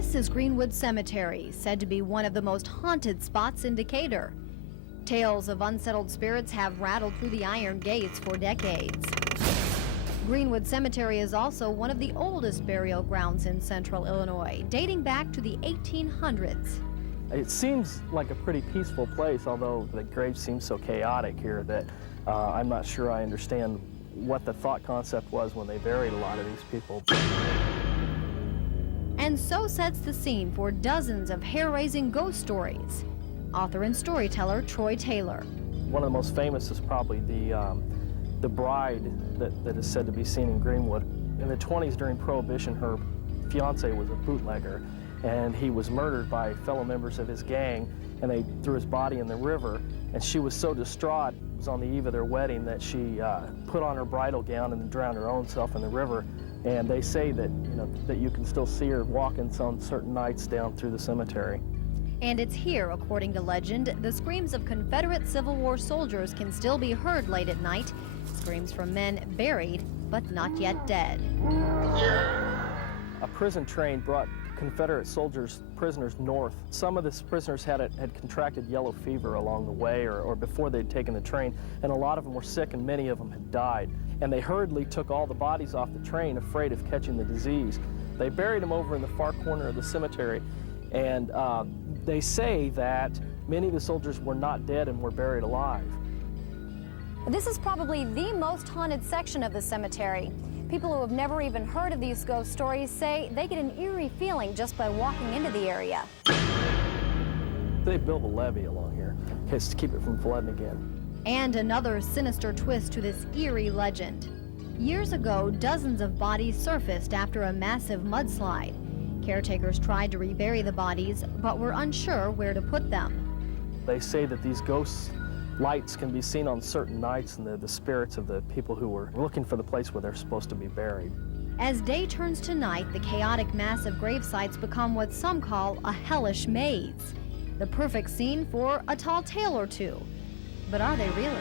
This is Greenwood Cemetery, said to be one of the most haunted spots in Decatur. Tales of unsettled spirits have rattled through the iron gates for decades. Greenwood Cemetery is also one of the oldest burial grounds in central Illinois, dating back to the 1800s. It seems like a pretty peaceful place, although the graves seem so chaotic here that I'm not sure I understand what the thought concept was when they buried a lot of these people. And so sets the scene for dozens of hair-raising ghost stories. Author and storyteller Troy Taylor. One of the most famous is probably the bride that is said to be seen in Greenwood. In the 20s during Prohibition, her fiance was a bootlegger, and he was murdered by fellow members of his gang, and they threw his body in the river, and she was so distraught, it was on the eve of their wedding, that she put on her bridal gown and drowned her own self in the river. And they say that, that you can still see her walking on certain nights down through the cemetery. And it's here, according to legend, the screams of Confederate Civil War soldiers can still be heard late at night. Screams from men buried, but not yet dead. A prison train brought Confederate prisoners north. Some of the prisoners had contracted yellow fever along the way or before they'd taken the train, and a lot of them were sick and many of them had died. And they hurriedly took all the bodies off the train, afraid of catching the disease. They buried them over in the far corner of the cemetery, and they say that many of the soldiers were not dead and were buried alive. This is probably the most haunted section of the cemetery. People who have never even heard of these ghost stories say they get an eerie feeling just by walking into the area. They built a levee along here in case to keep it from flooding again. And another sinister twist to this eerie legend. Years ago, dozens of bodies surfaced after a massive mudslide. Caretakers tried to rebury the bodies, but were unsure where to put them. They say that these ghost lights can be seen on certain nights, and the spirits of the people who were looking for the place where they're supposed to be buried. As day turns to night, the chaotic mass of grave sites become what some call a hellish maze. The perfect scene for a tall tale or two. But are they really?